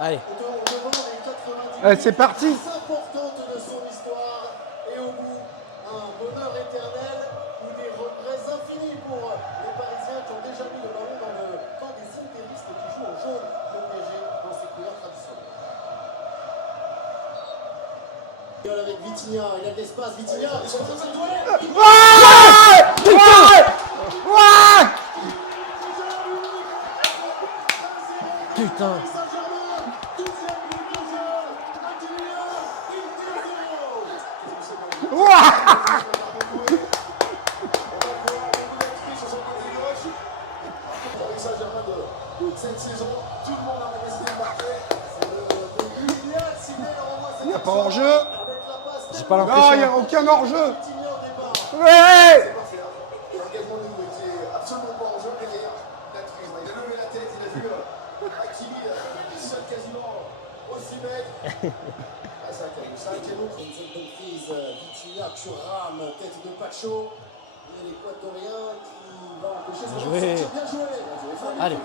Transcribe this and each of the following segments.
Allez. Allez, c'est parti. Importante de son histoire et au bout un bonheur éternel ou des regrets infinis pour les Parisiens qui ont déjà mis le ballon dans le camp des intéristes qui jouent en jaune le PSG dans ses couleurs traditionnelles. Avec Vitinha, il a de l'espace, Vitinha, ils sont en train de se tourner. Putain. Cette saison, tout le monde a resté marqué. Il n'y a pas hors-jeu. J'ai pas Non, l'impression. il n'y a aucun hors-jeu. Ouais. L'engagement de nous était absolument pas en jeu, mais il a levé la tête, il a vu Hakimi seul quasiment au 6 mètres. Ah, ça a été long. Vincent Dumfries, Vitinha, Thuram, tête de Pacho. Il y a l'Équatorien qui va empêcher ce joué. Bien joué. Allez. Et le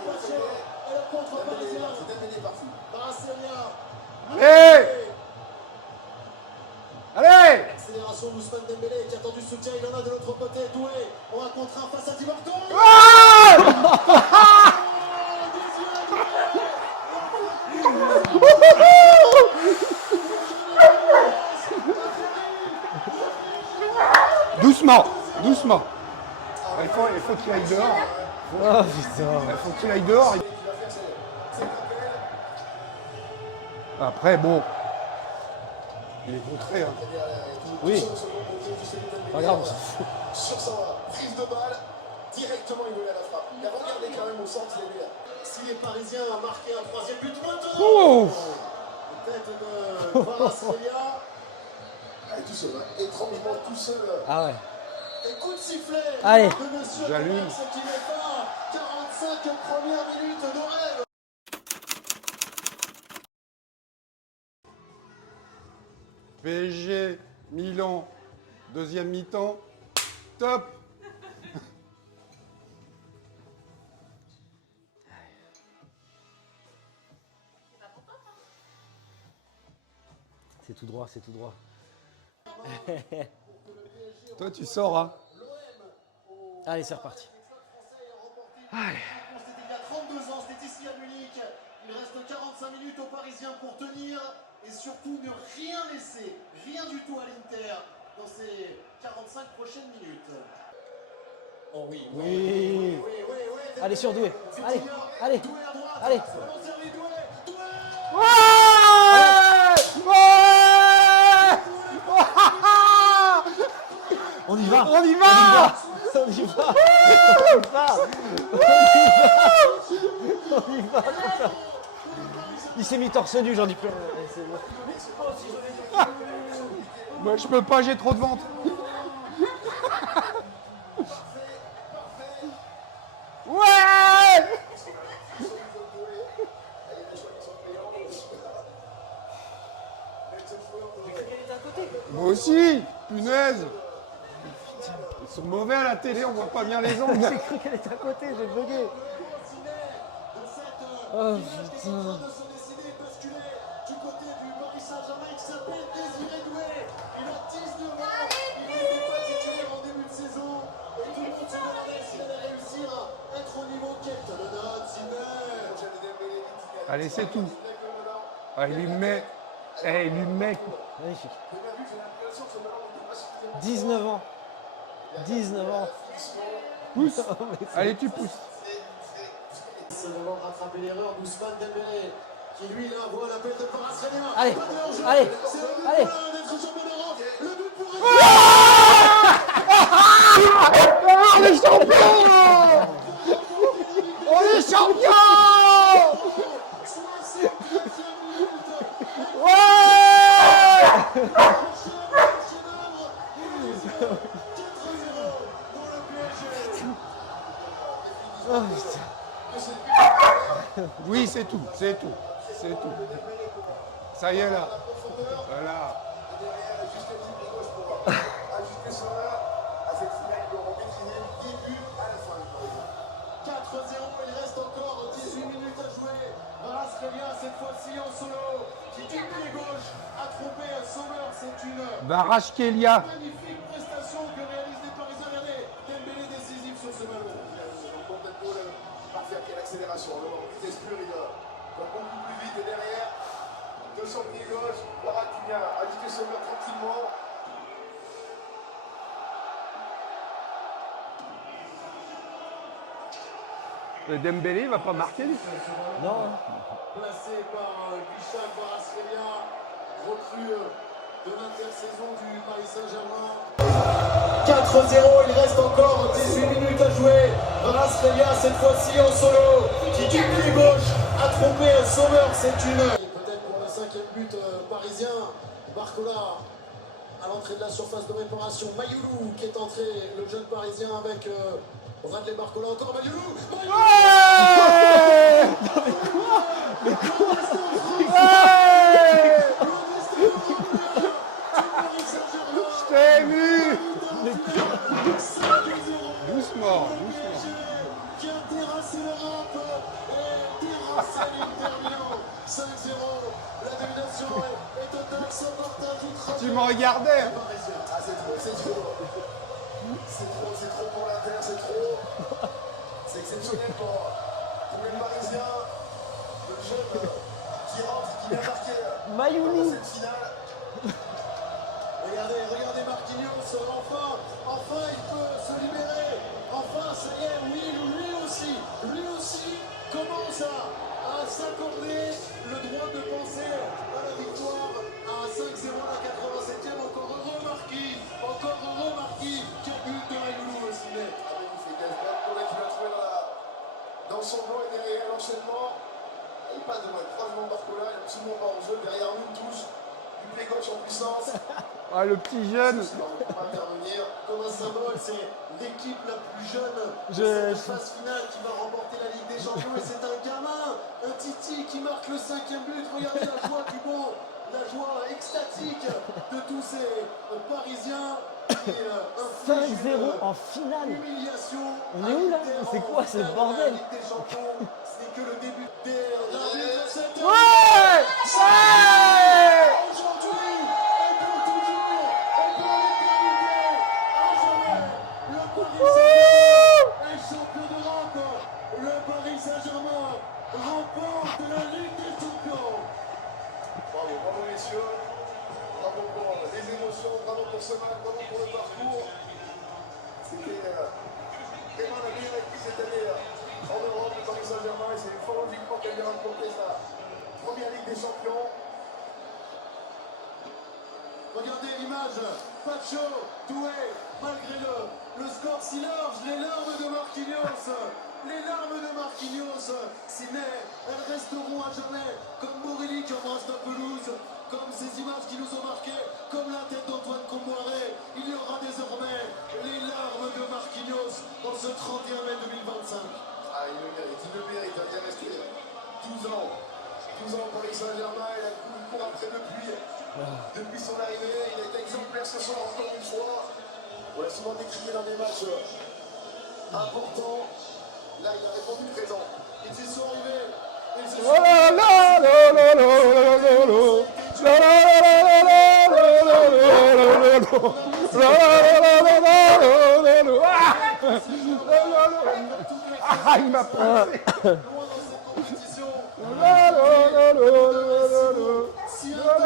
contre parisien. C'est terminé partout. Barcelona. Allez. Allez. Accélération d'Ousmane Dembélé qui attend du soutien, il en a de l'autre côté. Doué, on va contre un face à Di Marco. Doucement, doucement. Il faut qu'il aille dehors. Oh putain. Il faut qu'il aille dehors. Après, bon. Il est contré. Hein. Oui. Pas grave, on s'en fout. Sur sa prise de balle, directement il voulait à la frappe. Mais regardez quand même au centre, il est là. Si les Parisiens ont marqué un troisième but maintenant, Oh. tête de Kvaratskhelia. Tout seul, étrangement tout seul. Ah ouais. Et coup de sifflet Allez. de monsieur J'allume. Ce qui met fin 45 premières minutes de rêve. PSG, Milan, deuxième mi-temps. Top. C'est tout droit, c'est tout droit. Toi, tu sors, hein. Allez, c'est reparti. Allez. C'était il y a 32 ans, c'était ici à Munich. Il reste 45 minutes aux Parisiens pour tenir et surtout ne rien laisser, rien du tout à l'Inter dans ces 45 prochaines minutes. Oh oui, Oui. oui. Allez, sur Doué. Allez, allez, Doué à droite. allez. Ballon servi, Doué. On y va. On y va. On y va. On y va. Il s'est mis torse nu, j'en dis plus. C'est bon. Moi, je peux pas, j'ai trop de ventre. Ouais. Moi aussi, punaise. Ils sont mauvais à la télé, on voit pas bien les angles. J'ai cru qu'elle était à côté, j'ai bugué. Oh putain. Du côté du Paris Saint-Germain, il s'appelle Désiré Doué. Il a 19 ans. Il n'était pas titulaire en début de saison. Et tout le monde se demandait s'il allait réussir à être au niveau quel talonnade, Allez, c'est tout. Ah, il lui met. Eh, il lui met. Magnifique. 19 ans. 19 ans. Pousse. Allez, tu pousses. C'est le moment de rattraper l'erreur d'Ousmane Dembélé. Qui lui, là, voit la perte de Kvaratskhelia. Allez, Pas de hors-jeu. allez, C'est le but allez. pour d'être champion d'Europe. Le but pour On est champion. On est champion. Ouais. Oh putain. Oui, c'est tout, c'est tout, c'est tout. Ça y est là. Voilà. 4-0, il reste encore 18 minutes à jouer. Kvaratskhelia, cette fois-ci. Sion Solo qui du pied gauche a trompé Sommer. C'est une Varachkelia. magnifique prestation que réalisent les Parisiens. Regardez, Dembélé décisif sur ce ballon. Parfait, quelle accélération. Le vitesse pure, il va beaucoup plus vite. Et derrière, de son pied gauche, Rafinha a dit que Sommer tranquillement. Le Dembélé, il va pas marquer lui. Non. Placé par Guichard Kvaratskhelia, recrue de l'intersaison du Paris Saint-Germain. 4-0, il reste encore 18 minutes à jouer. Kvaratskhelia, cette fois-ci en solo, qui du pied gauche a trompé Sommer. C'est une. Peut-être pour le 5e but parisien, Barcola à l'entrée de la surface de réparation. Mayoulou qui est entré, le jeune parisien avec Bradley Barcola. Encore Mayoulou. Je t'ai vu. Doucement, doucement. Qui a terrassé l'Europe et terrassé l'Inter Milan. 5-0. La domination est totale sans partage outre. Tu me regardais. Hein. Ah, c'est trop, c'est trop. C'est trop pour l'Inter, c'est trop. C'est exceptionnel pour les Parisiens. Le jeune qui rentre, qui vient marquer Mayoulou. cette finale. Regardez Marquinhos, enfin il peut se libérer. Enfin, ça y est, oui, lui aussi commence à s'accorder le droit de penser à la victoire à 5-0 à la 87e. Encore heureux Marquis, quel but de Mayoulou aussi. Magnifique, il va trouver dans son dos et derrière l'enchaînement. Il passe devant le croisement Barcola, il n'est absolument pas en jeu. Derrière nous, une touche, du pied gauche en puissance. Ah, le petit jeune. On va intervenir comme un symbole, c'est l'équipe la plus jeune de cette phase finale qui va remporter la Ligue des Champions. Et c'est un gamin, un Titi qui marque le 5e but. Regardez la joie du banc, la joie extatique de tous ces Parisiens. 5-0 en finale. Humiliation. On est où là? C'est quoi ce bordel? Ligue des Champions, ce n'est que le début des l'arbitre. C'est Ouais. aujourd'hui et pour toujours et pour l'éternité, à jamais, le Paris Saint-Germain est champion d'Europe. Le Paris Saint-Germain remporte la Ligue des Champions. Bravo messieurs, bravo pour les émotions, bravo pour ce match, bravo pour le parcours. C'était vraiment la meilleure équipe cette année en Europe, le Paris Saint-Germain, et c'est fort logiquement qu'elle vient remporter sa première Ligue des Champions. Regardez l'image, Pacho, Doué, malgré le score si large, les larmes de Marquinhos, mais elles resteront à jamais, comme Morelli qui embrasse la pelouse, comme ces images qui nous ont marqués, comme la tête d'Antoine Comboiré. Il y aura désormais les larmes de Marquinhos en ce 31 mai 2025. Ah, il le mérite, il a bien resté 12 ans au Paris Saint-Germain, il a couru après depuis son arrivée, il a été exemplaire ce soir encore une fois. On l'a souvent décrié dans des matchs importants. Là, il a répondu présent. Ils y sont arrivés. Ah, il m'a pris. Loin dans cette compétition. Si intense,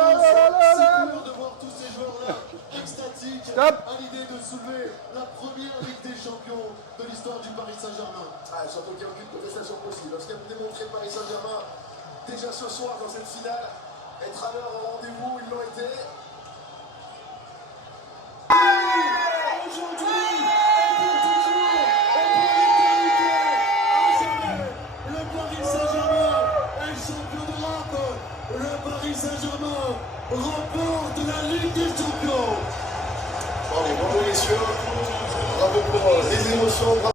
de voir tous ces joueurs-là extatiques à l'idée de soulever la première Ligue des Champions de l'histoire du Paris Saint-Germain. Ah, surtout qu'il n'y a aucune contestation possible. Ce qu'a démontré le Paris Saint-Germain déjà ce soir dans cette finale, être à l'heure au rendez-vous, ils l'ont été. Aujourd'hui, et pour toujours, et pour l'éternité, à jamais, le Paris Saint-Germain est champion d'Europe. Le Paris Saint-Germain remporte la Ligue des Champions. Bravo messieurs, bravo pour les émotions.